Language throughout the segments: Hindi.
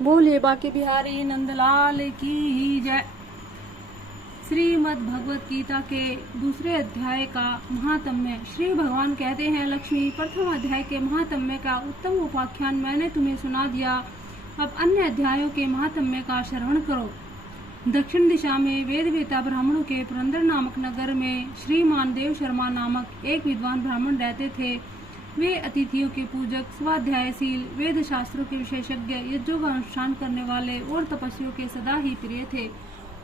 बोले बाकी बिहारी नंदलाल की जय। श्रीमद् भगवत गीता के दूसरे अध्याय का महात्म्य। श्री भगवान कहते हैं, लक्ष्मी, प्रथम अध्याय के महात्म्य का उत्तम उपाख्यान मैंने तुम्हें सुना दिया। अब अन्य अध्यायों के महात्म्य का श्रवण करो। दक्षिण दिशा में वेदवेता ब्राह्मणों के पुरंदर नामक नगर में श्रीमान देव शर्मा नामक एक विद्वान ब्राह्मण रहते थे। वे अतिथियों के पूजक, स्वाध्यायशील, वेद शास्त्रों के विशेषज्ञ, यज्ञों का अनुष्ठान करने वाले और तपस्वियों के सदा ही प्रिय थे।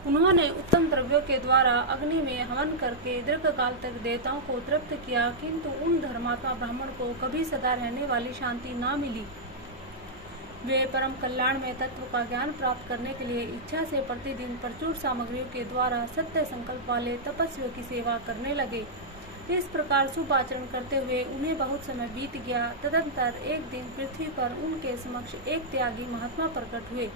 उन्होंने उत्तम द्रव्यों के द्वारा अग्नि में हवन करके दीर्घकाल तक देवताओं को तृप्त किया, किंतु उन धर्मात्मा ब्राह्मण को कभी सदा रहने वाली शांति न मिली। वे परम कल्याण में तत्व का ज्ञान प्राप्त करने के लिए इच्छा से प्रतिदिन प्रचुर सामग्रियों के द्वारा सत्य संकल्प वाले तपस्वियों की सेवा करने लगे। इस प्रकार शुभ आचरण करते हुए उन्हें बहुत समय बीत गया। तदंतर एक दिन पृथ्वी पर उनके समक्ष एक त्यागी महात्मा प्रकट हुए।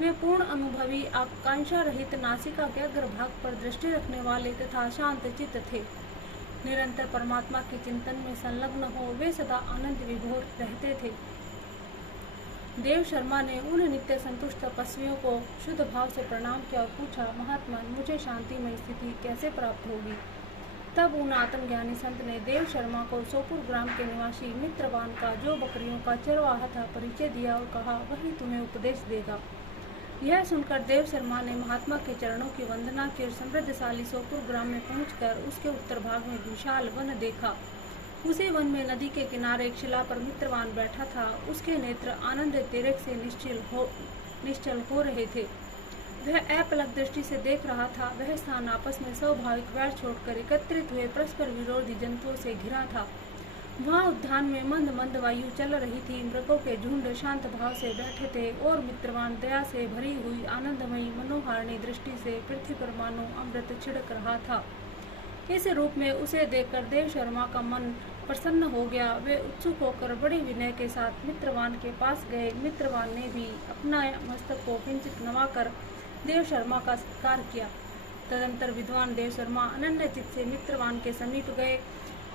वे पूर्ण अनुभवी, आकांक्षा रहित, नासिका के अग्रभाग पर दृष्टि रखने वाले तथा शांत चित्त थे। निरंतर परमात्मा के चिंतन में संलग्न हो वे सदा आनंद विभोर रहते थे। देव शर्मा ने उन नित्य संतुष्ट तपस्वियों को शुद्ध भाव से प्रणाम किया और पूछा, महात्मन, मुझे शांतिमय स्थिति कैसे प्राप्त होगी? तब उन आत्मज्ञानी संत ने देव शर्मा को सोपुर ग्राम के निवासी मित्रवान का, जो बकरियों का चरवाहा था, परिचय दिया और कहा, वही तुम्हें उपदेश देगा। यह सुनकर देव शर्मा ने महात्मा के चरणों की वंदना की और समृद्धशाली सोपुर ग्राम में पहुंचकर उसके उत्तर भाग में विशाल वन देखा। उसी वन में नदी के किनारे एक शिला पर मित्रवान बैठा था। उसके नेत्र आनंद तिरक से निश्चल हो रहे थे। वह अपलक दृष्टि से देख रहा था। वह स्थान आपस में स्वाभाविक वैर छोड़कर एकत्रित हुए परस्पर विरोधी जंतुओं से घिरा था। वहाँ उद्यान में मंद मंद वायु चल रही थी। मृगों के झुंड शांत भाव से बैठे थे और मित्रवान दया से भरी हुई आनंदमयी मनोहारिणी दृष्टि से पृथ्वी पर मानो अमृत छिड़क रहा था। इस रूप में उसे देखकर देव शर्मा का मन प्रसन्न हो गया। वे उत्सुक होकर बड़े विनय के साथ मित्रवान के पास गए। मित्रवान ने भी अपना मस्तक को किंचित नवाकर देव शर्मा का सत्कार किया। तदंतर विद्वान देव शर्मा अनन्य चित्त से मित्रवान के समीप गए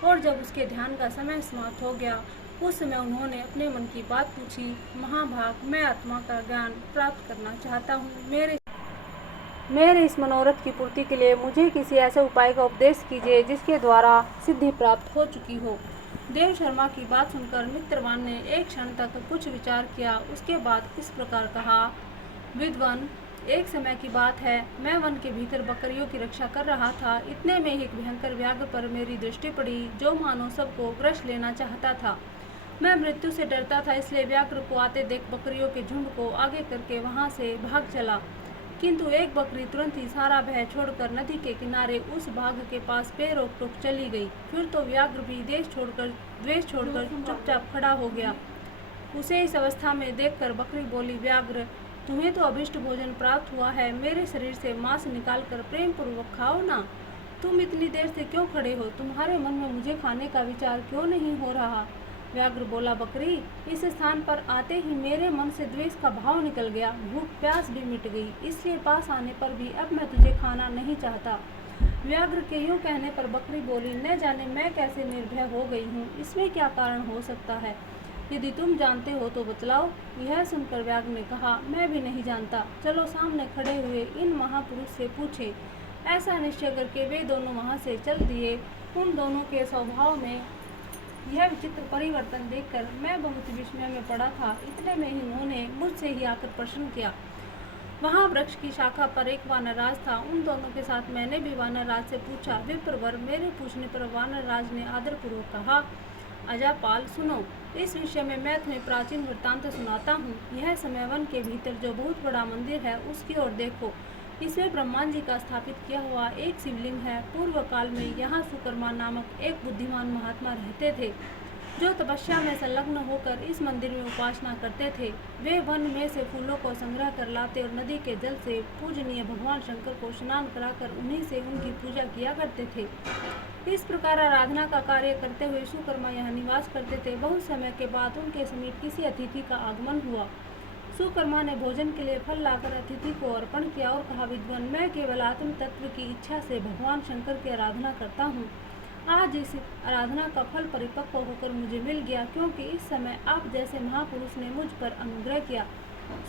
और जब उसके ध्यान का समय समाप्त हो गया, उस समय उन्होंने अपने मन की बात पूछी। महाभाग, मैं आत्मा का ज्ञान प्राप्त करना चाहता हूँ। मेरे इस मनोरथ की पूर्ति के लिए मुझे किसी ऐसे उपाय का उपदेश कीजिए जिसके द्वारा सिद्धि प्राप्त हो चुकी हो। देव शर्मा की बात सुनकर मित्रवान ने एक क्षण तक कुछ विचार किया। उसके बाद इस प्रकार कहा, विद्वान, एक समय की बात है, मैं वन के भीतर बकरियों की रक्षा कर रहा था। इतने में एक भयंकर व्याघ्र पर मेरी दृष्टि पड़ी, जो मानो सबको ग्रस लेना चाहता था। मैं मृत्यु से डरता था, इसलिए व्याघ्र को आते देख बकरियों के झुंड को आगे करके वहां से भाग चला। किंतु एक बकरी तुरंत ही सारा भय छोड़कर नदी के किनारे उस बाघ के पास बेरोक टोक चली गई। फिर तो व्याघ्र भी द्वेष छोड़कर चुपचाप खड़ा हो गया। उसे इस अवस्था में देखकर बकरी बोली, व्याघ्र, तुम्हें तो अभिष्ट भोजन प्राप्त हुआ है, मेरे शरीर से मांस निकालकर प्रेम पूर्वक खाओ ना। तुम इतनी देर से क्यों खड़े हो? तुम्हारे मन में मुझे खाने का विचार क्यों नहीं हो रहा? व्याघ्र बोला, बकरी, इस स्थान पर आते ही मेरे मन से द्वेष का भाव निकल गया। भूख प्यास भी मिट गई, इसलिए पास आने पर भी अब मैं तुझे खाना नहीं चाहता। व्याघ्र के यूं कहने पर बकरी बोली, न जाने मैं कैसे निर्भय हो गई हूँ, इसमें क्या कारण हो सकता है? यदि तुम जानते हो तो बतलाओ। यह सुनकर व्याघ्र ने कहा, मैं भी नहीं जानता। चलो सामने खड़े हुए इन महापुरुष से पूछे। ऐसा निश्चय करके वे दोनों वहाँ से चल दिए। उन दोनों के स्वभाव में यह विचित्र परिवर्तन देखकर मैं बहुत विस्मय में पड़ा था। इतने में ही उन्होंने मुझसे ही आकर प्रश्न किया। वहाँ वृक्ष की शाखा पर एक वानरराज था। उन दोनों के साथ मैंने भी वानरराज से पूछा। विप्रवर, मेरे पूछने पर वानरराज ने आदरपूर्वक कहा, अजापाल, सुनो, इस विषय में मैं तुम्हें प्राचीन वृत्तांत सुनाता हूँ। यह समय वन के भीतर जो बहुत बड़ा मंदिर है, उसकी ओर देखो। इसमें ब्रह्मा जी का स्थापित किया हुआ एक शिवलिंग है। पूर्व काल में यहाँ सुकर्मा नामक एक बुद्धिमान महात्मा रहते थे, जो तपस्या में संलग्न होकर इस मंदिर में उपासना करते थे। वे वन में से फूलों को संग्रह कर लाते और नदी के जल से पूजनीय भगवान शंकर को स्नान कराकर उन्हीं से उनकी पूजा किया करते थे। इस प्रकार आराधना का कार्य करते हुए सुकर्मा यहाँ निवास करते थे। बहुत समय के बाद उनके समीप किसी अतिथि का आगमन हुआ। सुकर्मा ने भोजन के लिए फल लाकर अतिथि को अर्पण किया और कहा, विद्वान, मैं केवल आत्म तत्व की इच्छा से भगवान शंकर की आराधना करता हूँ। आज इस आराधना का फल परिपक्व होकर मुझे मिल गया, क्योंकि इस समय आप जैसे महापुरुष ने मुझ पर अनुग्रह किया।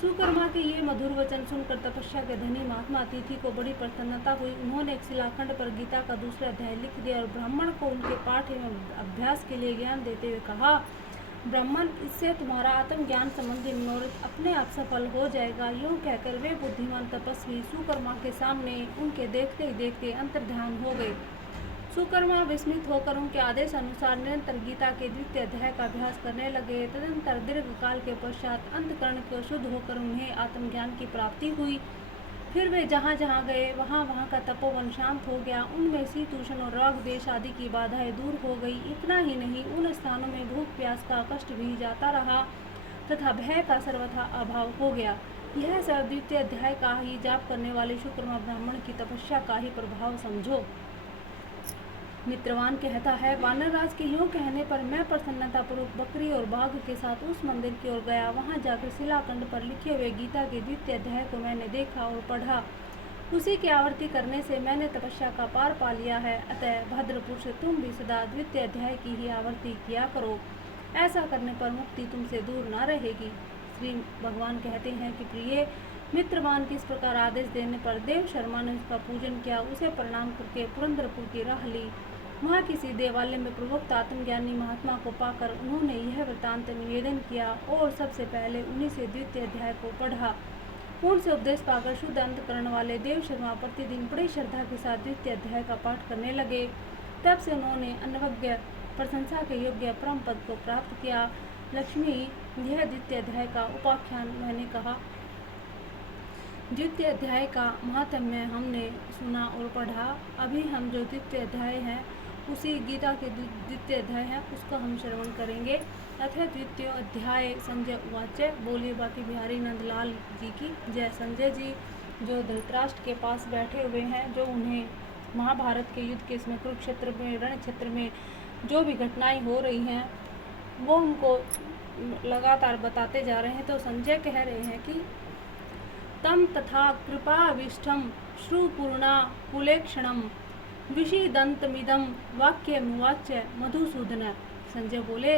सुकर्मा के ये मधुर वचन सुनकर तपस्या के धनी महात्मा अतिथि को बड़ी प्रसन्नता हुई। उन्होंने एक शिलाखंड पर गीता का दूसरा अध्याय लिख दिया और ब्राह्मण को उनके पाठ एवं अभ्यास के लिए ज्ञान देते हुए कहा, ब्राह्मण, इससे तुम्हारा आत्मज्ञान संबंधी मनोरथ अपने आप सफल हो जाएगा। यूँ कहकर वे बुद्धिमान तपस्वी सुकर्मा के सामने उनके देखते ही देखते अंतर्ध्यान हो गए। सुकर्मा विस्मित होकर उनके आदेश अनुसार निरंतर गीता के द्वितीय अध्याय का अभ्यास करने लगे। तदंतर दीर्घ काल के पश्चात अंतकरण को शुद्ध होकर उन्हें आत्मज्ञान की प्राप्ति हुई। फिर वे जहाँ जहाँ गए वहाँ का तपोवन शांत हो गया। उनमें शीतोष्ण और राग देश आदि की बाधाएं दूर हो गई। इतना ही नहीं, उन स्थानों में भूख प्यास का कष्ट भी जाता रहा तथा भय का सर्वथा अभाव हो गया। यह सब द्वितीय अध्याय का ही जाप करने वाले सुकर्मा ब्राह्मण की तपस्या का ही प्रभाव समझो। मित्रवान कहता है, वानरराज के यूँ कहने पर मैं प्रसन्नतापूर्वक बकरी और बाघ के साथ उस मंदिर की ओर गया। वहाँ जाकर शिलाखंड पर लिखे हुए गीता के द्वितीय अध्याय को मैंने देखा और पढ़ा। उसी की आवृत्ति करने से मैंने तपस्या का पार पा लिया है। अतः भद्रपुरुष, तुम भी सदा द्वितीय अध्याय की ही आवृत्ति किया करो। ऐसा करने पर मुक्ति तुमसे दूर न रहेगी। श्री भगवान कहते हैं कि प्रिय मित्रवान के इस प्रकार आदेश देने पर देव शर्मा ने उसका पूजन किया। उसे प्रणाम करके पुरंदरपुर की राह ली। वहाँ किसी देवालय में प्रवक्त आत्मज्ञानी महात्मा को पाकर उन्होंने यह वृत्तांत निवेदन किया और सबसे पहले उन्हीं से द्वितीय अध्याय को पढ़ा। उनसे उपदेश पाकर शुद्ध अंतकरण वाले देव शर्मा प्रतिदिन बड़ी श्रद्धा के साथ द्वितीय अध्याय का पाठ करने लगे। तब से उन्होंने अनवज्ञ प्रशंसा के योग्य परम पद को प्राप्त किया। लक्ष्मी, यह द्वितीय अध्याय का उपाख्यान मैंने कहा। द्वितीय अध्याय का महात्म्य हमने सुना और पढ़ा। अभी हम जो द्वितीय अध्याय है उसी गीता के द्वितीय अध्याय है उसको हम श्रवण करेंगे। अतः द्वितीय अध्याय संजय उवाच। बोलिए बाकी बिहारी नंदलाल जी की जय। संजय जी जो धृतराष्ट्र के पास बैठे हुए हैं, जो उन्हें महाभारत के युद्ध के इसमें कुरुक्षेत्र में रण क्षेत्र में जो भी घटनाएं हो रही हैं वो उनको लगातार बताते जा रहे हैं। तो संजय कह रहे हैं कि तम तथा कृपाविष्टम श्रुपूर्णा कुलेक्षणम विषीदंतमिदम वाक्यमुवाच मधुसूदन। संजय बोले,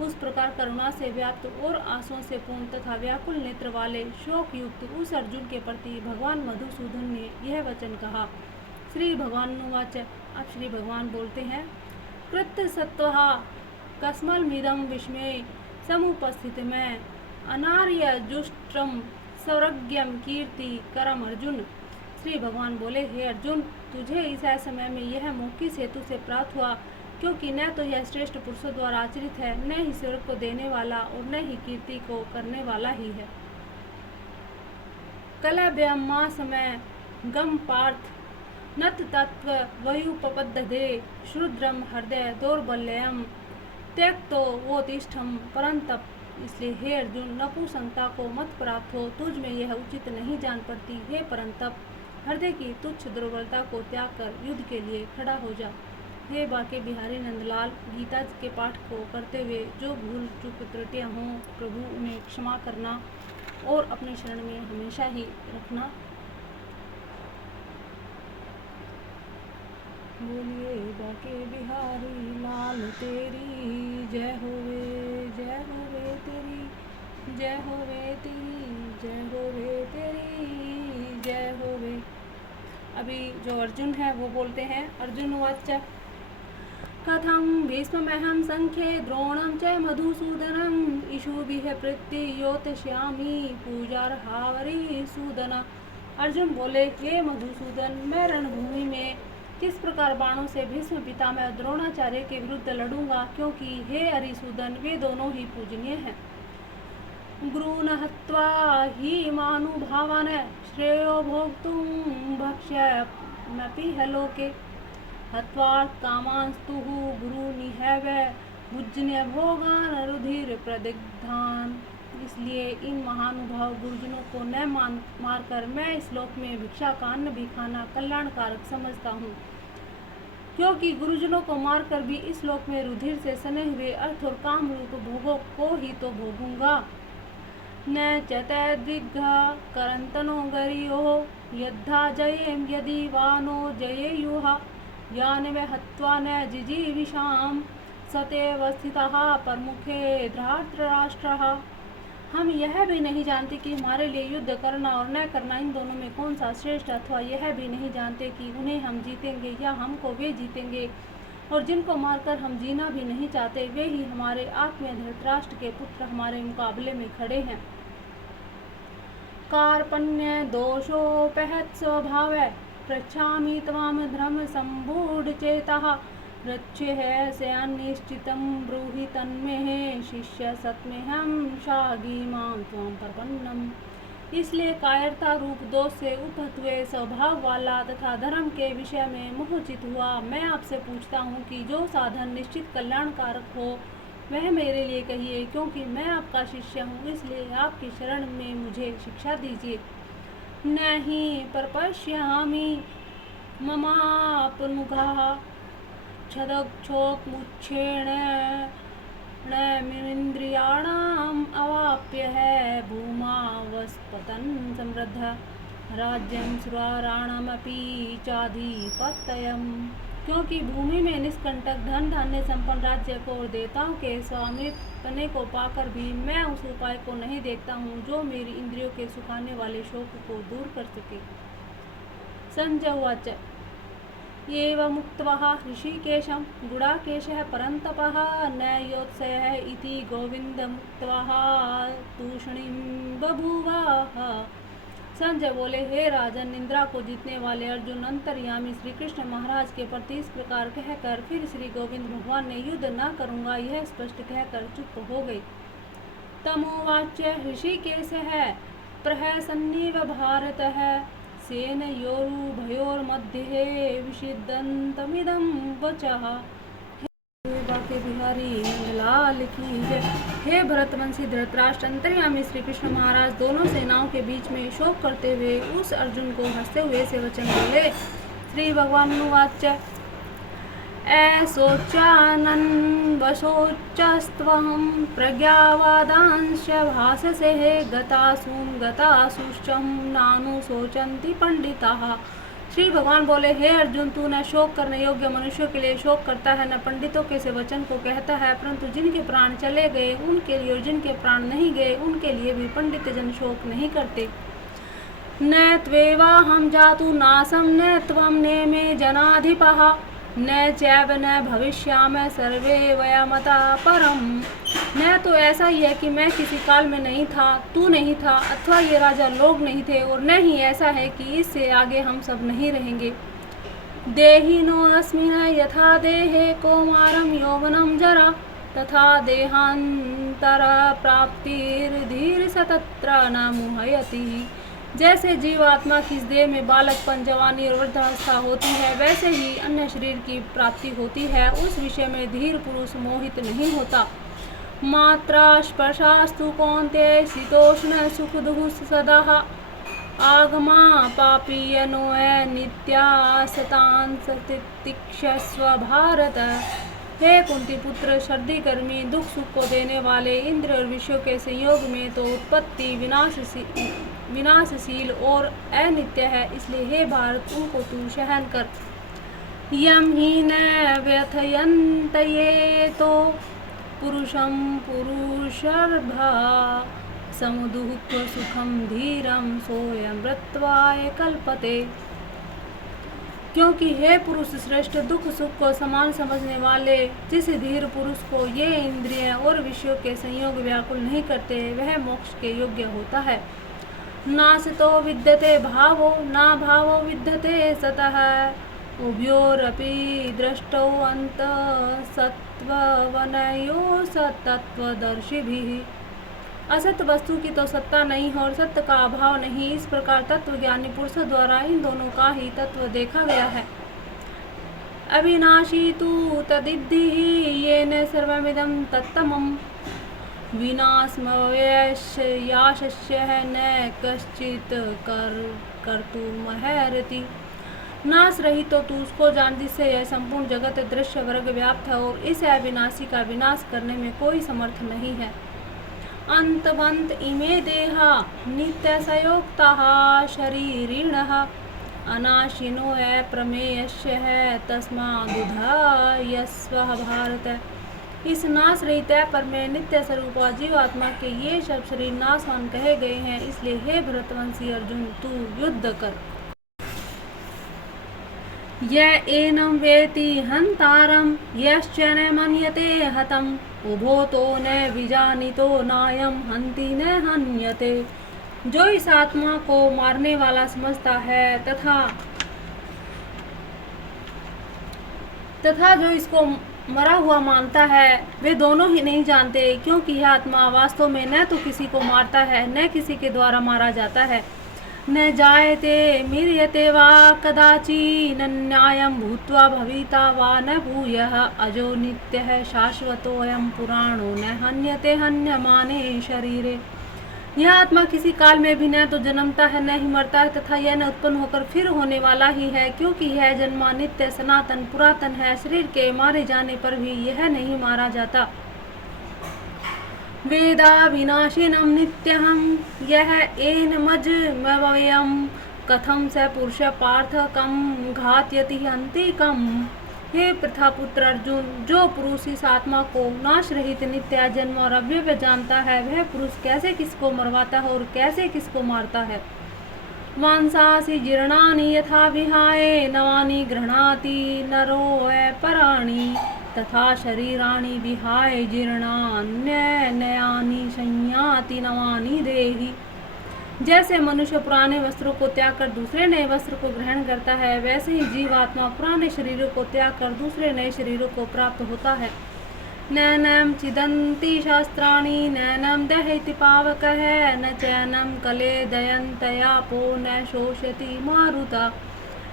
उस प्रकार करुणा से व्याप्त और आंसुओं से पूर्ण तथा व्याकुल नेत्र वाले शोक युक्त उस अर्जुन के प्रति भगवान मधुसूदन ने यह वचन कहा। श्री भगवान नुवाच। अब श्री भगवान बोलते हैं, कृत्य सत्वहा कस्मलमिदं विस्मय समुपस्थित में अनार्य जुष्ट्रम सौरज्ञम कीर्ति करम अर्जुन। श्री भगवान बोले, हे अर्जुन, तुझे इस समय में यह मोह किस हेतु से प्राप्त हुआ, क्योंकि न तो यह श्रेष्ठ पुरुषों द्वारा आचरित है, न ही स्वर्ग को देने वाला और न ही कीर्ति को करने वाला ही है। कलभ्यमा समय गम पार्थ नत तत्व वयुपपद्दे शुद्रम हृदय दौर्बल्यम त्यक्तो वोतिष्ठम परंतप। इसलिए हे अर्जुन, नपुंसकता को मत प्राप्त हो, तुझ में यह उचित नहीं जान पड़ती। हे परंतप, हृदय की तुच्छ दुर्बलता को त्याग कर युद्ध के लिए खड़ा हो जा। हे बाके बिहारी नंदलाल, गीता के पाठ को करते हुए जो भूल चूक त्रुटियां हों, प्रभु उन्हें क्षमा करना और अपने शरण में हमेशा ही रखना। बोलिए बाके बिहारी लाल तेरी जय होवे तेरी जय होवे तेरी जय होवे तेरी जय होवे। अभी जो अर्जुन है वो बोलते हैं, अर्जुन वाच। कथं भीष्ममहं संख्ये द्रोणं च मधुसूदनं इषुभिः प्रत्योतश्यामि पूजार्हावरिसूदन। अर्जुन बोले, हे मधुसूदन, मैं रणभूमि में किस प्रकार बाणों से भीष्म पितामह द्रोणाचार्य के विरुद्ध लड़ूंगा, क्योंकि हे अरिसूदन, वे दोनों ही पूजनीय हैं। गुरून् हत्वा हि मानुभावान् श्रेयो भोक्तुं भक्ष्यमपि लोके हत्वार्थ कामांस्तुः गुरुनिहैव भुज्य भोगान् रुधिर प्रदिग्धान्। इसलिए इन महानुभाव गुरुजनों को न मारकर मैं इस लोक में भिक्षा का अन्न भी खाना कल्याणकारक समझता हूँ, क्योंकि गुरुजनों को मारकर भी इस लोक में रुधिर से सने हुए अर्थ और काम रूप भोगों को ही तो भोगूंगा। न चतुर्दिग्धा करंतनो गरियो यद्धा जयेम यदि वानो जयेयुः यान वे हत्वा न जिजीविषाम सतेव स्थितः प्रमुखे धृतराष्ट्रः हम यह भी नहीं जानते कि हमारे लिए युद्ध करना और न करना इन दोनों में कौन सा श्रेष्ठ, अथवा यह भी नहीं जानते कि उन्हें हम जीतेंगे या हमको वे जीतेंगे। और जिनको मारकर हम जीना भी नहीं चाहते, वे ही हमारे आत्मीय धृतराष्ट्र के पुत्र हमारे मुकाबले में खड़े हैं। कार्पण्य दोषोपहत स्वभाव पृच्छामि त्वां धर्म सम्मूढ़ चेतः रक्ष्ये से अनिश्चितं ब्रूहि तन्मे शिष्य सत्मेहं शागी मां त्वां प्रपन्नम्। इसलिए कायरता रूप दोष से उपहत हुए स्वभाव वाला तथा धर्म के विषय में मोहचित हुआ मैं आपसे पूछता हूँ कि जो साधन निश्चित कल्याणकारक हो वह मेरे लिए कहिए, क्योंकि मैं आपका शिष्य हूँ, इसलिए आपकी शरण में मुझे शिक्षा दीजिए। नहीं प्रपश्यामि ममापमुखाः क्षदक्षोक्मुच्छेण इन्द्रियाणाम् अवाप्य है भूमा वस्पतन् समृद्ध राज्यं सुराणामपि चाधिपत्यम्। क्योंकि भूमि में निष्कंटक धन धान्य संपन्न राज्य को और देवताओं के स्वामित्व को पाकर भी मैं उस उपाय को नहीं देखता हूँ जो मेरी इंद्रियों के सुखाने वाले शोक को दूर कर सके। संजय उवाच एवमुक्त्वा ऋषिकेशं गुडाकेशः परन्तपः न योत्सयः इति गोविन्दमुक्त्वा तूष्णीं बभूवः। संजय बोले, हे राजन, निंद्रा को जीतने वाले अर्जुन अंतर्यामी श्री कृष्ण महाराज के प्रति इस प्रकार कहकर फिर श्री गोविंद भगवान ने युद्ध न करूँगा यह स्पष्ट कहकर चुप हो गई। तमोवाच्य ऋषिकेशः प्रहसन्निव भारतः सेनयोरुभयोर्मध्ये विषिदन्तमिदं वचः। बाके बिहारी नंदलाल की जय। हे भरतवंशी धृतराष्ट्र, अंतर्यामी श्री कृष्ण महाराज दोनों सेनाओं के बीच में शोक करते हुए उस अर्जुन को हंसते हुए से वचन बोले। श्री भगवान उवाच ऐशोचानन्वशोचस्त्वहं प्रज्ञावादांश्च भाससे गतासुश्चं नानुशोचन्ति पंडिताः। श्री भगवान बोले, हे अर्जुन, तू न शोक करने योग्य मनुष्यों के लिए शोक करता है, न पंडितों के से वचन को कहता है, परंतु जिनके प्राण चले गए उनके लिए और जिनके प्राण नहीं गए उनके लिए भी पंडित जन शोक नहीं करते। न त्वेवाहं जातु नासं न त्वं नेमे जनाधिपः न चैव न भविष्यामि सर्वे वयमतः परम्। न तो ऐसा ही है कि मैं किसी काल में नहीं था, तू नहीं था, अथवा ये राजा लोग नहीं थे, और न ही ऐसा है कि इससे आगे हम सब नहीं रहेंगे। देहिनो अस्मिन् यथा देहे कौमारं यौवनं जरा तथा देहांतर प्राप्तिर्धीर स तत्र न मुह्यति। जैसे जीवात्मा की इस देह में बालकपन, जवानी और वृद्धावस्था होती है, वैसे ही अन्य शरीर की प्राप्ति होती है, उस विषय में धीर पुरुष मोहित नहीं होता। मात्रा स्पर्शास्तु कौन्तेय शीतोष्ण सुख दुः सदा आगमा पापीयनो नित्या सतां तितिक्षस्व भारत। हे कुंती पुत्र, सर्दी गर्मी दुख सुख को देने वाले इंद्र और विषयों के संयोग में तो उत्पत्ति विनाशशील और अनित्य है, इसलिए हे भारत उनको तू सहन कर। यम ही न व्यथयन्त ये तो पुरुषं पुरुषर्भा समुदुःख सुखम धीरम सोयं मृत्वाय कल्पते। क्योंकि हे पुरुष श्रेष्ठ, दुख सुख को समान समझने वाले जिस धीर पुरुष को ये इंद्रिय और विषयों के संयोग व्याकुल नहीं करते, वह मोक्ष के योग्य होता है। नासतो विद्यते भावो ना भावो विद्यते सतः उभयोरपि दृष्टौ अंत सत्ववनयो सत्तत्वदर्शिभिः। असत वस्तु की तो सत्ता नहीं है और सत्य का अभाव नहीं, इस प्रकार तत्वज्ञानी पुरुषों द्वारा इन दोनों का ही तत्व देखा गया है। अविनाशी तु तदिद्धि येन सर्वमिदं तत्तमम् विनाशमव्ययाशस्य न कश्चित् कर्तुमर्हति। नाश रहित तो तू उसको जान जिससे यह संपूर्ण जगत दृश्य वर्ग व्याप्त है और इस अविनाशी का विनाश करने में कोई समर्थ नहीं है। अंतवंत इमे देहा नित्यसयोक्ताः शरीरिणः अनाशिनो अप्रमेयस्य तस्मादुधायस्व भारत। इस नाश रहित पर मैं नित्य स्वरूप जीवात्मा के ये सब शरीर नाशवान कहे गए हैं। इसलिए हे भरतवंशी अर्जुन, तू युद्ध कर। य एनं वेति हन्तारं यश्च न मन्यते हतम् उभो तो न विजानितो नायं हन्ति न हन्यते। जो इस आत्मा को मारने वाला समझता है तथा जो इसको मरा हुआ मानता है, वे दोनों ही नहीं जानते, क्योंकि यह आत्मा वास्तव में न तो किसी को मारता है न किसी के द्वारा मारा जाता है। न जायते म्रियते वा कदाचित् नन्यायं भूत्वा भविता वा न भूयः अजो नित्यः शाश्वतोऽयं पुराणो न हन्यते हन्यमाने शरीरे। यह आत्मा किसी काल में भी न तो जन्मता है न ही मरता है तथा यह न उत्पन्न होकर फिर होने वाला ही है, क्योंकि यह जन्मा नित्य सनातन पुरातन है। शरीर के मारे जाने पर भी यह नहीं मारा जाता। वेदा विनाशिनं नित्यहं यह एनमजमव्ययं कथं स पुरुष पार्थ कं घातयति हन्तिकम्। हे प्रथापुत्र अर्जुन, जो पुरुष इस आत्मा को नाश रहित नित्य जन्म और अव्यय जानता है, वह पुरुष कैसे किसको मरवाता है और कैसे किसको मारता है। वांसांसि जीर्णानि यथा विहाय नवानि गृह्णाति नरो पराणि तथा शरीराणि विहाय जीर्णान्यनयानि संयाति नवानि देहि। जैसे मनुष्य पुराने वस्त्रों को त्याग कर दूसरे नए वस्त्र को ग्रहण करता है, वैसे ही जीवात्मा पुराने शरीरों को त्याग कर दूसरे नए शरीरों को प्राप्त होता है। नैनं छिदन्ति शास्त्राणि नैनं दहयति पावकः न चैनं कलेदयन्त्यापो न शोषयति मारुता।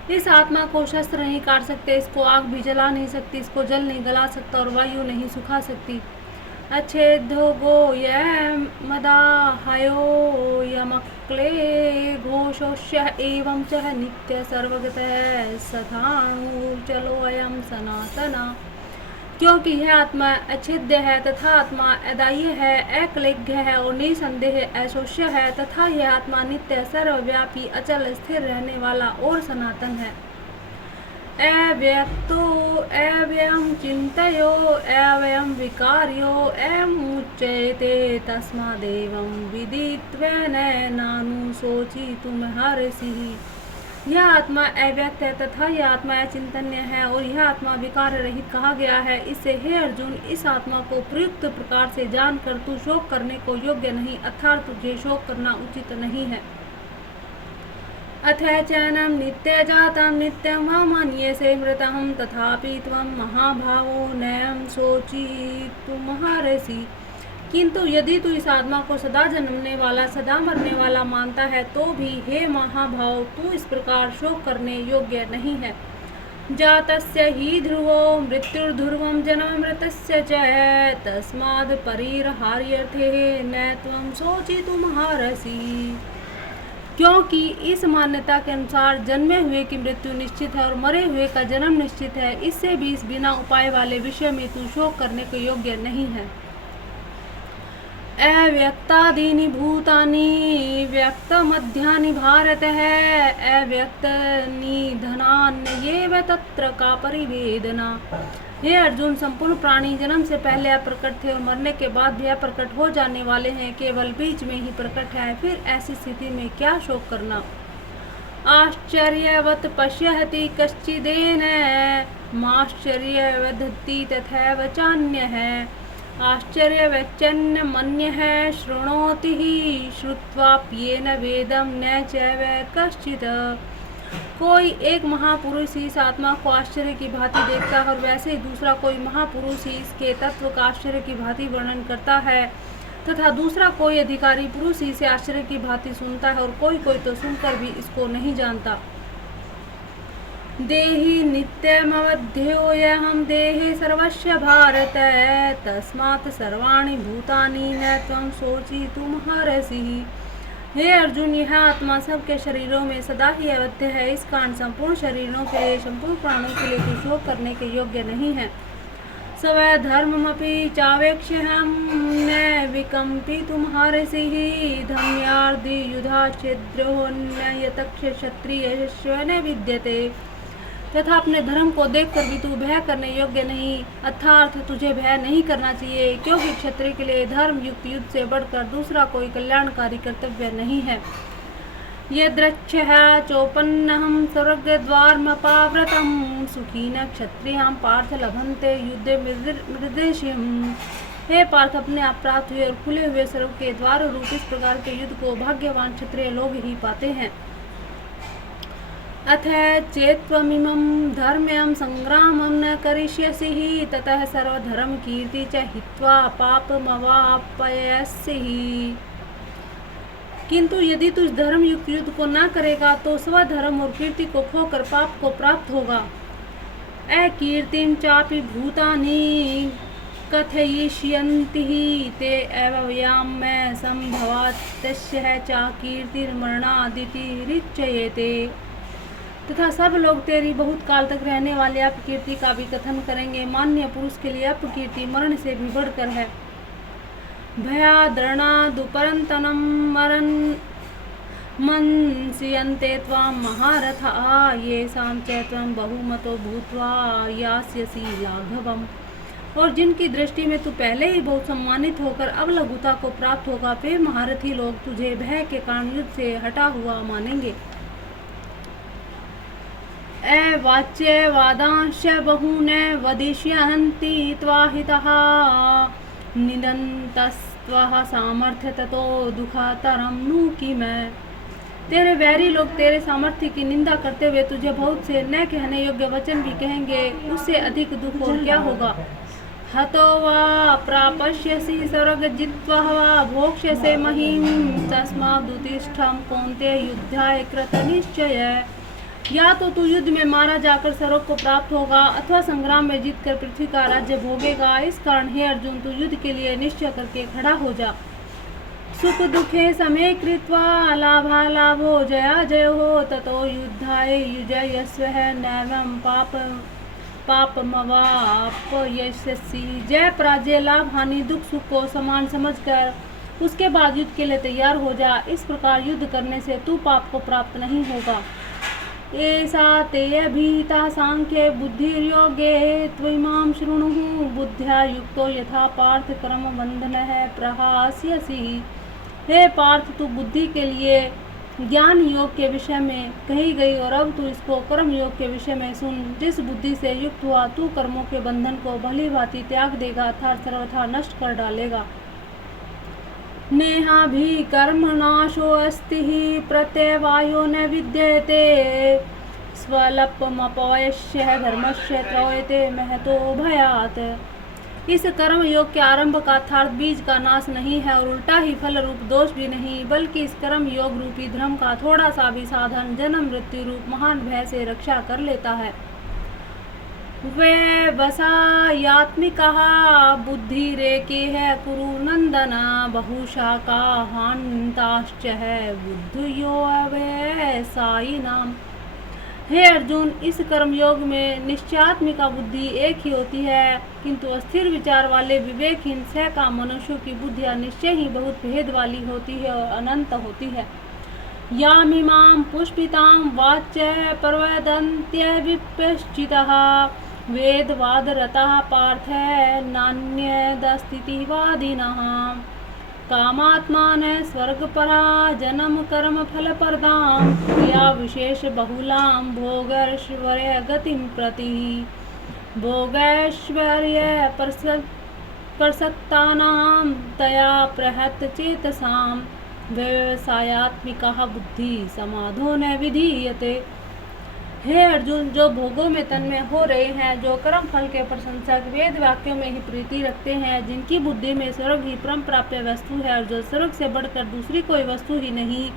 इस आत्मा को शस्त्र नहीं काट सकते, इसको आग भी जला नहीं सकती, इसको जल नहीं गला सकता और वायु नहीं सुखा सकती। अच्छेदो गो यमदाहयो यमक्ले घोषोष्य एवं च नित्य सर्वगतः सथाणुर्चलोऽयं सनातना। क्योंकि यह आत्मा अच्छेद्य है तथा आत्मा अदाह्य है, अक्लेग्य है और निसंदेह अशोष्य है तथा यह आत्मा नित्य सर्वव्यापी अचल स्थिर रहने वाला और सनातन है। अव्यक्तो अव्ययं चिन्तयो अव्ययं विकार्यो अमुच्यते तस्मादेवं विदित्वेन नानुशोचितुमर्हसि। यह आत्मा अव्यक्त है तथा यह आत्मा अचिंतन्य है और यह आत्मा विकार रहित कहा गया है। इससे हे अर्जुन, इस आत्मा को प्रयुक्त प्रकार से जानकर तू शोक करने को योग्य नहीं, अर्थात तुझे शोक करना उचित नहीं है। अथ चैनं नित्यजातं नित्यं वा मन्यसे मृतं तथापि त्वं महाभावो नयं शोचितुमर्हसि। किंतु यदि तू इस आत्मा को सदा जन्मने वाला सदा मरने वाला मानता है तो भी हे महाभाव, तू इस प्रकार शोक करने योग्य नहीं है। जातस्य हि ध्रुवो मृत्युर्ध्रुवं जन्ममृतस्य च तस्माद् परिहार्यर्थे न त्वं शोचितुमर्हसि। क्योंकि इस मान्यता के अनुसार जन्मे हुए की मृत्यु निश्चित है और मरे हुए का जन्म निश्चित है, इससे भी इस बिना उपाय वाले विषय में तू शोक करने के योग्य नहीं है। अव्यक्तादीनि भूतानि व्यक्तमध्यानि भारत है अव्यक्त निधनान्येव तत्र का परिवेदना। हे अर्जुन, संपूर्ण प्राणी जन्म से पहले अप्रकट थे और मरने के बाद भी अप्रकट हो जाने वाले हैं, केवल बीच में ही प्रकट है, फिर ऐसी स्थिति में क्या शोक करना। आश्चर्यवत् पश्यति कश्चिदेन माश्चर्यवदति तथैव चान्यः आश्चर्यवच्चन्न मन्यः शृणोति हि श्रुत्वाप्येन वेदं न चैव कश्चित्। कोई एक महापुरुष इस आत्मा को आश्चर्य की भांति देखता है और वैसे ही दूसरा कोई महापुरुष ही इसके तत्व का आश्चर्य की भांति वर्णन करता है तथा दूसरा कोई अधिकारी पुरुष ही इसे आश्चर्य की भांति सुनता है और कोई कोई तो सुनकर भी इसको नहीं जानता। देहि नित्यमवध्योऽहं देहे सर्वस्य भारत तस्मात् सर्वाणि भूतानि न त्वं शोचितुमर्हसि। हे अर्जुन, यह आत्मा सबके शरीरों में सदा ही अवध्य है, इस कारण संपूर्ण शरीरों के लिए संपूर्ण प्राणों के लिए तू शोक करने के योग्य नहीं है। स्वै धर्ममपि चावेक्ष्यहं न विकम्पितुमर्हसि धर्म्यार्धि युधा छिद्रो न यतक्ष क्षत्रियस्य न विद्यते। तथा अपने धर्म को देखकर भी तू भय करने योग्य नहीं, अर्थात तुझे भय नहीं करना चाहिए, क्योंकि क्षत्रिय के लिए धर्म युक्त युद्ध से बढ़कर दूसरा कोई कल्याणकारी कर्तव्य नहीं है। ये दृच्छः चोपन्नहं स्वर्गद्वारमपावृतं सुखीन क्षत्रियां पार्थ लभन्ते युद्धे मृदेशिम्। हे पार्थ, अपने आप प्राप्त हुए और खुले हुए स्वर्ग के द्वार रूप इस प्रकार के युद्ध को भाग्यवान क्षत्रिय लोग ही पाते हैं। अथ चेत्त्वमिमं धर्म्यं संग्रामं न करिष्यसि हि ततः सर्वधर्म कीर्ति च हित्वा पापमवाप्स्यसि। किंतु यदि तू धर्म युक्त युद्ध को न करेगा तो स्वधर्म और कीर्ति को खोकर पाप को प्राप्त होगा। अकीर्तिं चापि भूतानि कथयिष्यन्ति ते एवं संभवात् तस्य च कीर्तिर्मरणादिति रिच्यते। तथा सब लोग तेरी बहुत काल तक रहने वाले अपकीर्ति का भी कथन करेंगे। मान्य पुरुष के लिए अपकीर्ति मरण से भी बढ़कर है। भयाद्रणादुपरन्तनं मरन् मंस्यन्ते त्वां महारथाः येषां च त्वं बहुमतो भूत्वा यास्यसि लाघवम्। और जिनकी दृष्टि में तू पहले ही बहुत सम्मानित होकर अब लघुता को प्राप्त होगा, वे महारथी लोग तुझे भय के कारण युद्ध से हटा हुआ मानेंगे। अवाच्य वादांश बहून वदिष्यन्ति त्वाहितः निदन्तस्त्वः सामर्थ्य ततो दुःखतरं नु किम। तेरे वैरी लोग तेरे सामर्थ्य की निंदा करते हुए तुझे बहुत से न कहने योग्य वचन भी कहेंगे, उससे अधिक दुख और क्या होगा। हतो वा प्रापश्यसि स्वर्ग जित्वा वा भोक्ष्यसे महीम् तस्मादुत्तिष्ठ कौन्तेय युद्धाय कृतनिश्चय। या तो तू युद्ध में मारा जाकर स्वर्ग को प्राप्त होगा अथवा संग्राम में जीतकर पृथ्वी का राज्य भोगेगा। इस कारण हे अर्जुन, तू युद्ध के लिए निश्चय करके खड़ा हो जा। सुख दुखे समे कृत्वा लाभालाभो जया जयो ततो युद्धाय युजयस्व नैवं पापमवाप्स्यसि। जय पराजय लाभ हानि दुख सुख को समान समझकर उसके बाद युद्ध के लिए तैयार हो जा। इस प्रकार युद्ध करने से तू पाप को प्राप्त नहीं होगा। एषा ते अभीता सांख्ये बुद्धिर्योगे त्वइमां शृणु बुद्ध्या युक्तो यथा पार्थ कर्म बंधनः प्रहास्यसि। हे पार्थ, तू बुद्धि के लिए ज्ञान योग के विषय में कही गई और अब तू इसको कर्म योग के विषय में सुन। जिस बुद्धि से युक्त हुआ तू कर्मों के बंधन को भली भांति त्याग देगा अर्थात सर्वथा नष्ट कर डालेगा। नेहा भी कर्मनाशो अस्ति ही प्रत्यवायो न विद्यते स्वल्पमपयस्य धर्मस्य त्रयते महतो भयात्। इस कर्म योग के आरंभ का अर्थात बीज का नाश नहीं है और उल्टा ही फल रूप दोष भी नहीं, बल्कि इस कर्म योग रूपी धर्म का थोड़ा सा भी साधन जन्म मृत्यु रूप महान भय से रक्षा कर लेता है। वे वसायात्मिका बुद्धिरेके है कुरु नंदना बहुशाका हान्ताश्च है बुद्धयो अवैसाई नाम। हे अर्जुन, इस कर्म योग में निश्चयात्मिका बुद्धि एक ही होती है, किंतु अस्थिर विचार वाले विवेकहीन सहकाम मनुष्यों की बुद्धियां निश्चय ही बहुत भेद वाली होती है और अनंत होती है। यामिमां पुष्पितां वाच्य प्रवदन्त्य विपश्चितः वेदवादरतः पार्थ नान्यदस्तिवादिनः कामात्मान स्वर्गपरा जन्म कर्म फलप्रदां क्रिया विशेष बहुलां भोगैश्वर्य गतिं प्रति भोगैश्वर्य प्रसक्तानां तया प्रहत चेतसां व्यवसायात्मिका बुद्धि समाधो न विधीयते। हे अर्जुन, जो भोगों में तन्मय हो रहे हैं, जो कर्म फल के प्रशंसक वेद वाक्यों में ही प्रीति रखते हैं, जिनकी बुद्धि में स्वर्ग ही परम प्राप्य वस्तु है और जो स्वर्ग से बढ़कर दूसरी कोई वस्तु ही नहीं,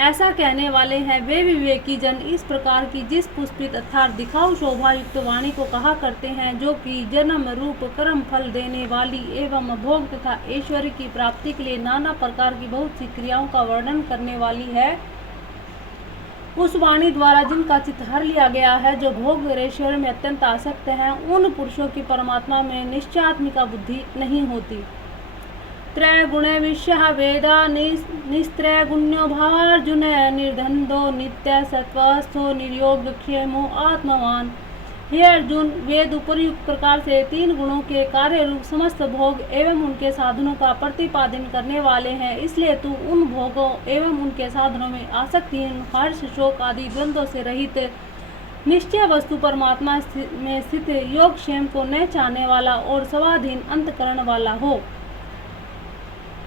ऐसा कहने वाले हैं, वे विवेकी जन इस प्रकार की जिस पुष्पित अर्थात दिखाऊ शोभा युक्त वाणी को कहा करते हैं, जो कि जन्म रूप कर्म फल देने वाली एवं भोग तथा ऐश्वर्य की प्राप्ति के लिए नाना प्रकार की बहुत सी क्रियाओं का वर्णन करने वाली है। उस वाणी द्वारा जिनका चित्त हर लिया गया है, जो भोग और ऐश्वर्य में अत्यंत आसक्त हैं, उन पुरुषों की परमात्मा में निश्चयात्मिका बुद्धि नहीं होती। त्रैगुणे विषयः वेदा निस्त्रैगुण्यो भावार्जुन निर्धन्दो नित्य सत्वस्थो निर्योगक्षेमो आत्मवान। हे अर्जुन, वेद उपयुक्त प्रकार से 3 गुणों के कार्य रूप समस्त भोग एवं उनके साधनों का प्रतिपादन करने वाले हैं, इसलिए तू उन भोगों एवं उनके साधनों में आसक्तिहीन, हर्ष शोक आदि द्वंद्वों से रहित निश्चय वस्तु परमात्मा में स्थित योग क्षेम को न चाहने वाला और स्वाधीन अंतकरण वाला हो।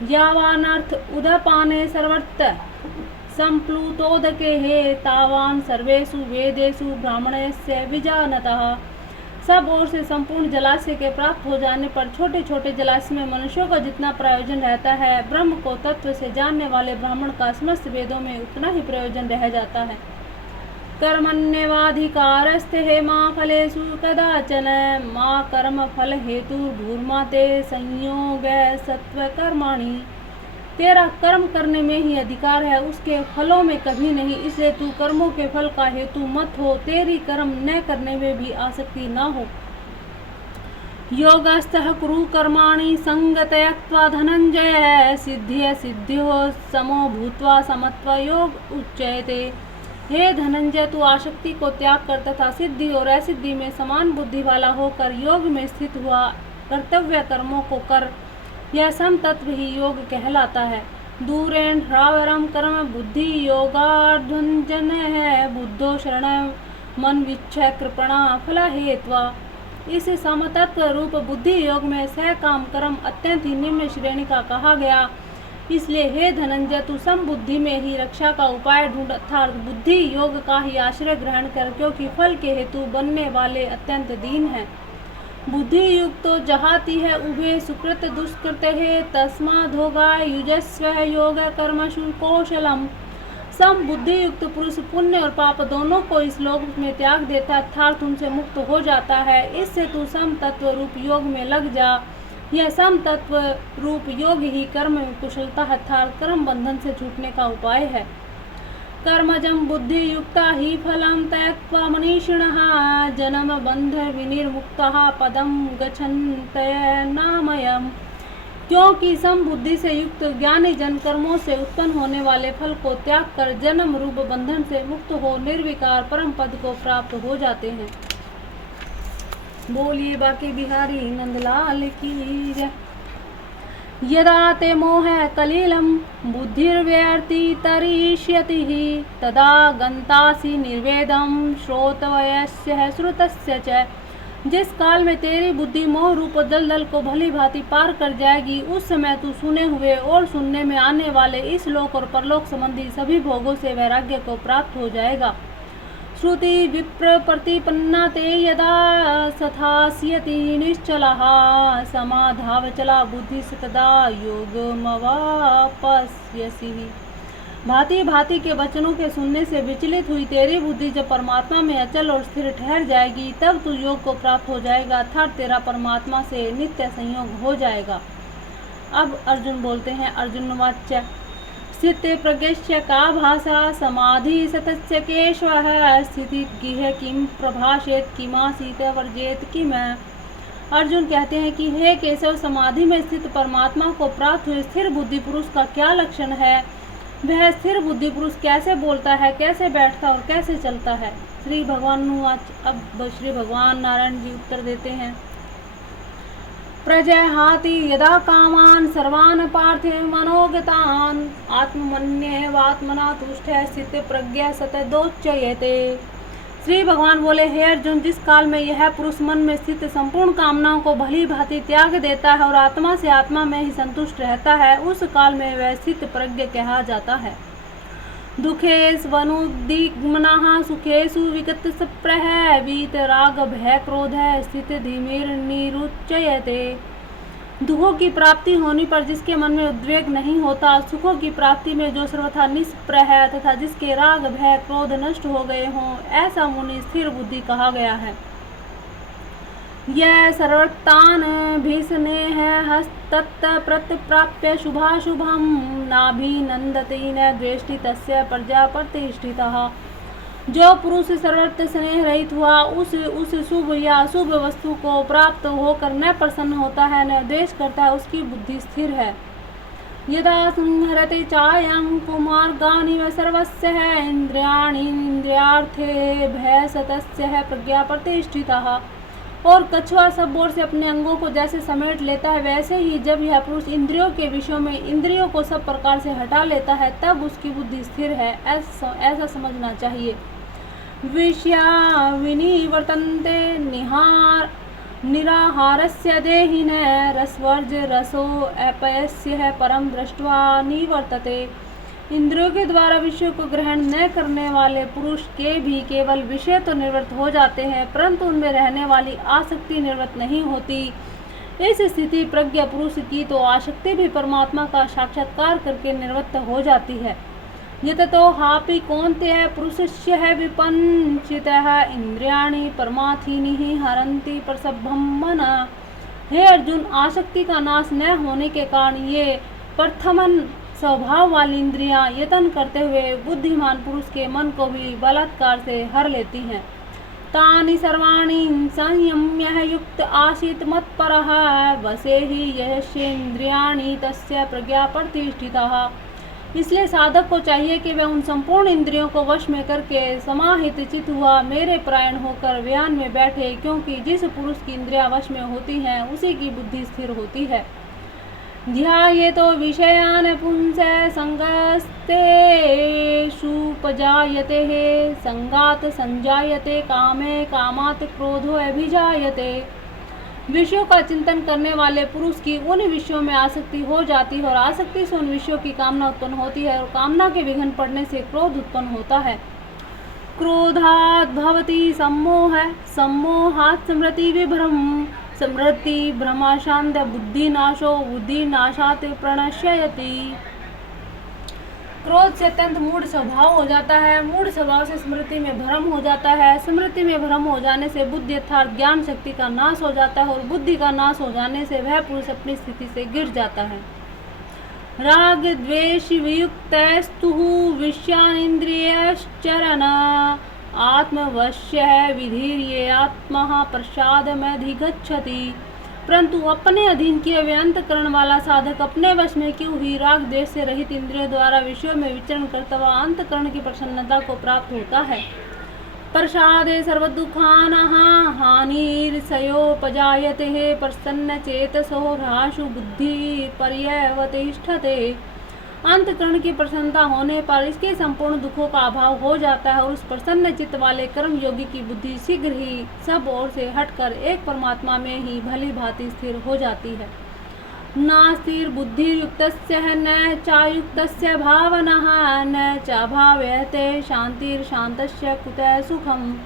यावानर्थ उदपाने सर्वत्र संप्लुतोदके हे तावान सर्वेषु वेदेषु ब्राह्मणस्य विजानतः। सब ओर से संपूर्ण जलाशय के प्राप्त हो जाने पर छोटे छोटे जलाशय में मनुष्यों का जितना प्रयोजन रहता है, ब्रह्म को तत्व से जानने वाले ब्राह्मण का समस्त वेदों में उतना ही प्रयोजन रह जाता है। कर्मण्येवाधिकारस्ते हे मा फलेषु कदाचन मा कर्म फल हेतु भूर्मा ते संयोग सत्व कर्माणि। तेरा कर्म करने में ही अधिकार है, उसके फलों में कभी नहीं, इसलिए तू कर्मों के फल का हेतु मत हो, तेरी कर्म न करने में भी आसक्ति न हो। योगस्थः कुरु कर्माणि संगतयक्त्वा धनंजय सिद्धिः सिद्ध्यो समो भूत्वा समत्व योग उच्यते। हे धनंजय, तू आसक्ति को त्याग कर तथा सिद्धि और असिद्धि में समान बुद्धि वाला होकर योग में स्थित हुआ कर्तव्य कर्मों को कर, यह सम तत्व ही योग कहलाता है। दूरेण ह्रावरम कर्म बुद्धि योगार्धुंजन है बुद्धो शरण मन विच्छय कृपणा फला हेत्वा। इस समतत्व रूप बुद्धि योग में सकाम कर्म अत्यंत ही निम्न श्रेणी का कहा गया, इसलिए हे धनंजय, तू समबुद्धि में ही रक्षा का उपाय ढूंढ अर्थात बुद्धि योग का ही आश्रय ग्रहण कर, क्योंकि फल के हेतु बनने वाले अत्यंत दीन है। बुद्धि युक्त तो जहाती है उभे सुकृत दुष्कृत है तस्माद्योगा युजस्व योग कर्मशु कौशलम। सम बुद्धि युक्त पुरुष पुण्य और पाप दोनों को इस लोक में त्याग देता अर्थात उनसे मुक्त हो जाता है। इससे तू सम तत्व रूप योग में लग जा। यह सम तत्व रूप योग ही कर्म में कुशलता अर्थात कर्म बंधन से छूटने का उपाय है। कर्मजं बुद्धि युक्ता ही फलम त्यक्त्वा मनीषिणः जन्म बंध विनिर्मुक्तः पदम गच्छन्तय नामयम्। क्योंकि सम बुद्धि से युक्त ज्ञानी जन कर्मों से उत्पन्न होने वाले फल को त्याग कर जन्म रूप बंधन से मुक्त हो निर्विकार परम पद को प्राप्त हो जाते हैं। बोलिए बाकी बिहारी नंदलाल की जय। यदा ते मोह कलिलं बुद्धिर्व्यर्ति तरिष्यति तदा गन्तासि निर्वेदं श्रोतवयस्य श्रुतस्य च। जिस काल में तेरी बुद्धि मोह रूप दलदल को भली भांति पार कर जाएगी, उस समय तू सुने हुए और सुनने में आने वाले इस लोक और परलोक संबंधी सभी भोगों से वैराग्य को प्राप्त हो जाएगा। श्रुति विप्र प्रतिपन्ना ते यदा सथास्यति निश्चलः समाधावचला बुद्धि तदा योगमवापस्यसि। भांति भांति के वचनों के सुनने से विचलित हुई तेरी बुद्धि जब परमात्मा में अचल और स्थिर ठहर जाएगी, तब तू योग को प्राप्त हो जाएगा अर्थात तेरा परमात्मा से नित्य संयोग हो जाएगा। अब अर्जुन बोलते हैं। अर्जुन वाच्य स्थिते प्रज्ञस्य का भाषा समाधि सतस्य केशवः स्थिति गिह किम प्रभाषेत किमासीत वर्जेत किम। अर्जुन कहते हैं कि हे केशव, समाधि में स्थित परमात्मा को प्राप्त हुए स्थिर बुद्धि पुरुष का क्या लक्षण है? वह स्थिर बुद्धि पुरुष कैसे बोलता है, कैसे बैठता और कैसे चलता है? श्री भगवान अब श्री भगवान नारायण जी उत्तर देते हैं। प्रजहाति यदा कामान सर्वान् पार्थिव मनोगतान् आत्मन्येवात्मना तुष्टः स्थित प्रज्ञा सतदोच्यते। श्री भगवान बोले, हे अर्जुन, जिस काल में यह पुरुष मन में स्थित संपूर्ण कामनाओं को भली भांति त्याग देता है और आत्मा से आत्मा में ही संतुष्ट रहता है, उस काल में वह स्थित प्रज्ञ कहा जाता है। दुखेष्वनुद्विग्नः सुखेषु विगतस्पृहः वीतराग भय क्रोधः स्थित धीमिर्निरुच्यते। दुखों की प्राप्ति होने पर जिसके मन में उद्वेग नहीं होता, सुखों की प्राप्ति में जो सर्वथा निष्प्रह है तथा जिसके राग भय क्रोध नष्ट हो गए हों, ऐसा मुनि स्थिर बुद्धि कहा गया है। यह सर्वतान भीषणेह हस्तत्त प्रतिप्राप्य शुभाशुभम नाभिनंदति न द्वेष्टि तस्य प्रजा प्रतिष्ठितः। जो पुरुष सर्वत्र स्नेह रहित हुआ उस शुभ या अशुभ वस्तु को प्राप्त होकर न प्रसन्न होता है न द्वेष करता है, उसकी बुद्धि स्थिर है। यदा संहरते चायं कुमार्गानि व सर्वस्य इंद्रियाणि इंद्रियार्थे भयसतस्य प्रज्ञा प्रतिष्ठितः। और कछुआ सब ओर से अपने अंगों को जैसे समेट लेता है, वैसे ही जब यह पुरुष इंद्रियों के विषयों में इंद्रियों को सब प्रकार से हटा लेता है, तब उसकी बुद्धि स्थिर है, ऐसा समझना चाहिए। विषया विनिवर्तन्ते निराहारस्य देहिनः रसवर्ज रसो अपयस्य परम दृष्ट्वा निवर्तते। इंद्रियों के द्वारा विषय को ग्रहण न करने वाले पुरुष के भी केवल विषय तो निवृत्त हो जाते हैं, परंतु उनमें रहने वाली आसक्ति निवृत्त नहीं होती। इस स्थिति प्रज्ञा पुरुष की तो आसक्ति भी परमात्मा का साक्षात्कार करके निवृत्त हो जाती है। यततो हापि कौन्तेय पुरुषस्य विपञ्चितः इंद्रियाणि परमार्थीनि हरन्ति प्रसभं मनः। हे अर्जुन, आसक्ति का नाश न होने के कारण ये प्रथमन स्वभाव वाली इंद्रियां यत्न करते हुए बुद्धिमान पुरुष के मन को भी बलात्कार से हर लेती हैं। तानि सर्वाणि संयम्य युक्त आसीत् मत्परः वसेहि यस्येन्द्रियाणि तस्य प्रज्ञा प्रतिष्ठितः। इसलिए साधक को चाहिए कि वह उन संपूर्ण इंद्रियों को वश में करके समाहित चित हुआ मेरे परायण होकर व्यान में बैठे, क्योंकि जिस पुरुष की इंद्रियां वश में होती हैं उसी की बुद्धि स्थिर होती है। ध्यायेतो विषयान् पुंसः संगस्तेषुपजायते संगात् संजायते कामे कामात् क्रोधो अभिजायते। विषयों का चिंतन करने वाले पुरुष की उन विषयों में आसक्ति हो जाती है और आसक्ति से उन विषयों की कामना उत्पन्न होती है और कामना के विघ्न पड़ने से क्रोध उत्पन्न होता है। क्रोधात् भवति सम्मोह, सम्मोहात् स्मृति विभ्रम, स्मृति भ्रमाशांत बुद्धिनाशो, बुद्धिनाशात् प्रणश्यति। क्रोध से अत्यंत मूढ़ स्वभाव हो जाता है, मूढ़ स्वभाव से स्मृति में भ्रम हो जाता है, स्मृति में भ्रम हो जाने से बुद्धि अर्थात ज्ञान शक्ति का नाश हो जाता है और बुद्धि का नाश हो जाने से वह पुरुष अपनी स्थिति से गिर जाता है। राग द्वेष वियुक्तस्तु विषयानिन्द्रियश्चरन् आत्मवश्यः विधीर्ये आत्मा प्रसादमधिगच्छति। परंतु अपने अधीन किए हुए अंतकरण वाला साधक अपने वश में की हुई राग द्वेष से रहित इंद्रियों द्वारा विषयों में विचरण करता हुआ अंतकरण की प्रसन्नता को प्राप्त होता है। प्रसादे सर्वदुःखानां हानिर्षयोपजायते प्रसन्न चेतसो ह्रासु बुद्धि पर्यवतिष्ठते। अंतकरण की प्रसन्नता होने पर इसके संपूर्ण दुखों का अभाव हो जाता है और उस प्रसन्न चित्त वाले कर्म योगी की बुद्धि शीघ्र ही सब ओर से हटकर एक परमात्मा में ही भली भांति स्थिर हो जाती है। नास्तिर बुद्धि युक्तस्य न चायुक्तस्य भावनः न चाभाव्यते शांतिर शांतस्य कुतः सुखम।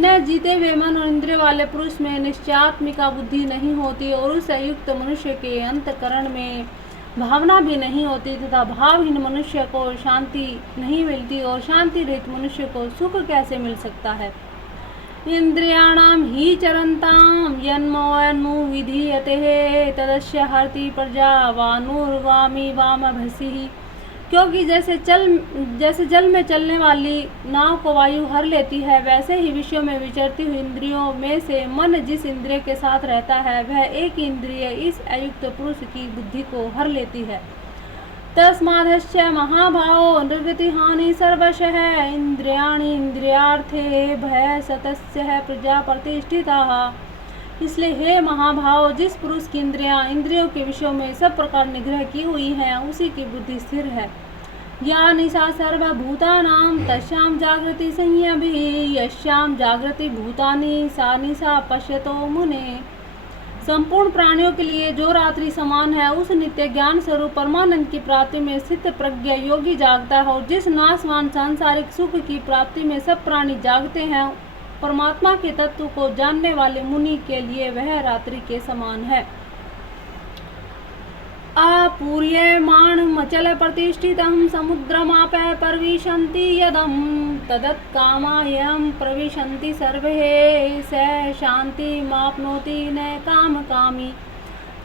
न जीते हुए मन और इंद्रिय वाले पुरुष में निश्चयात्मिका बुद्धि नहीं होती और उस अयुक्त मनुष्य के अंतकरण में भावना भी नहीं होती तथा भावहीन मनुष्य को शांति नहीं मिलती और शांति रहित मनुष्य को सुख कैसे मिल सकता है। इंद्रियाणां हि चरन्तां यन्मो विधीयते तदस्य हरति प्रजावानुर्वामी वामभसिः। क्योंकि जैसे जल में चलने वाली नाव को वायु हर लेती है, वैसे ही विषयों में विचरती हुई इंद्रियों में से मन जिस इंद्रिय के साथ रहता है वह एक इंद्रिय इस अयुक्त पुरुष की बुद्धि को हर लेती है। तस्मादस्य महाभावो निवृत्ति हानि सर्वशः इंद्रियाणि इंद्रियार्थे भयसतस्य प्रजा प्रतिष्ठिताः। इसलिए हे महाभाव, जिस पुरुष की इंद्रियां इंद्रियों के विषयों में सब प्रकार निग्रह की हुई हैं उसी की बुद्धि स्थिर है। या निशा सर्वभूतानां तस्यां जागृति संयमी यस्यां जागृति भूतानि सा निशा पश्यतो मुने। संपूर्ण प्राणियों के लिए जो रात्रि समान है उस नित्य ज्ञान स्वरूप परमानंद की प्राप्ति में स्थित प्रज्ञा योगी जागता है और जिस नाशवान सांसारिक सुख की प्राप्ति में सब प्राणी जागते हैं परमात्मा के तत्व को जानने वाले मुनि के लिए वह रात्रि के समान है। आपूर्यमाणमचल प्रतिष्ठितं समुद्रमाप प्रविशन्ति यदं तदत्कामायं प्रविशन्ति सर्वे स शान्तिमाप्नोति न कामकामी।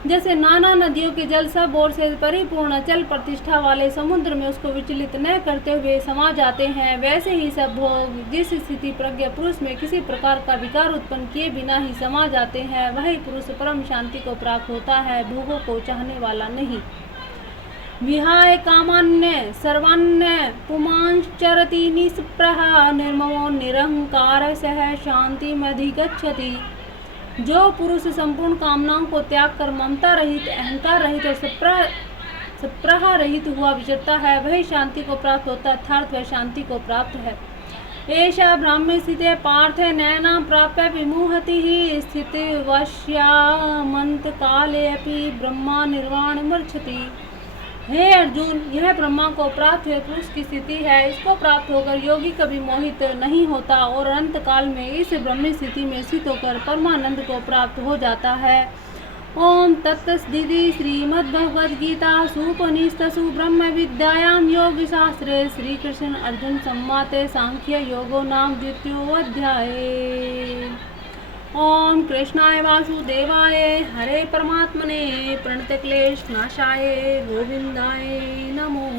जैसे नाना नदियों के जल सब ओर से परिपूर्ण चल प्रतिष्ठा वाले समुद्र में उसको विचलित न करते हुए समा जाते हैं, वैसे ही सब भोग जिस स्थिति प्रज्ञा पुरुष में किसी प्रकार का विकार उत्पन्न किए बिना ही समा जाते हैं, वही पुरुष परम शांति को प्राप्त होता है, भोगों को चाहने वाला नहीं। विहाय कामान्य सर्वान्य पुमांश्चरति निस्पृह निर्ममो निरहंकार सह शांति मधिगच्छति। जो पुरुष संपूर्ण कामनाओं को त्याग कर ममता रहित, अहंकार रहित और सप्रहा रहित हुआ विचरता है, वही शांति को प्राप्त होता, अर्थात वह शांति को प्राप्त है। एषा ब्राह्मे स्थिते पार्थ नैना प्राप्य विमुहति स्थिति वश्यामंत काले अपि ब्रह्मा निर्वाण मूर्छति। हे अर्जुन, यह ब्रह्मा को प्राप्त हुए पुरुष की स्थिति है। इसको प्राप्त होकर योगी कभी मोहित नहीं होता और अनंत काल में इस ब्रह्म स्थिति में स्थित होकर परमानंद को प्राप्त हो जाता है। ओम तत्सदिति श्रीमद्भगवद्गीतासु उपनिषत्सु ब्रह्म विद्यायां योग शास्त्रे श्री कृष्ण अर्जुन संवादे सांख्य योगो नाम द्वितीयोऽध्याय। ओम कृष्णाय वासुदेवाय हरे परमात्मने प्रणतक्लेश नाशाय गोविंदाय नमो।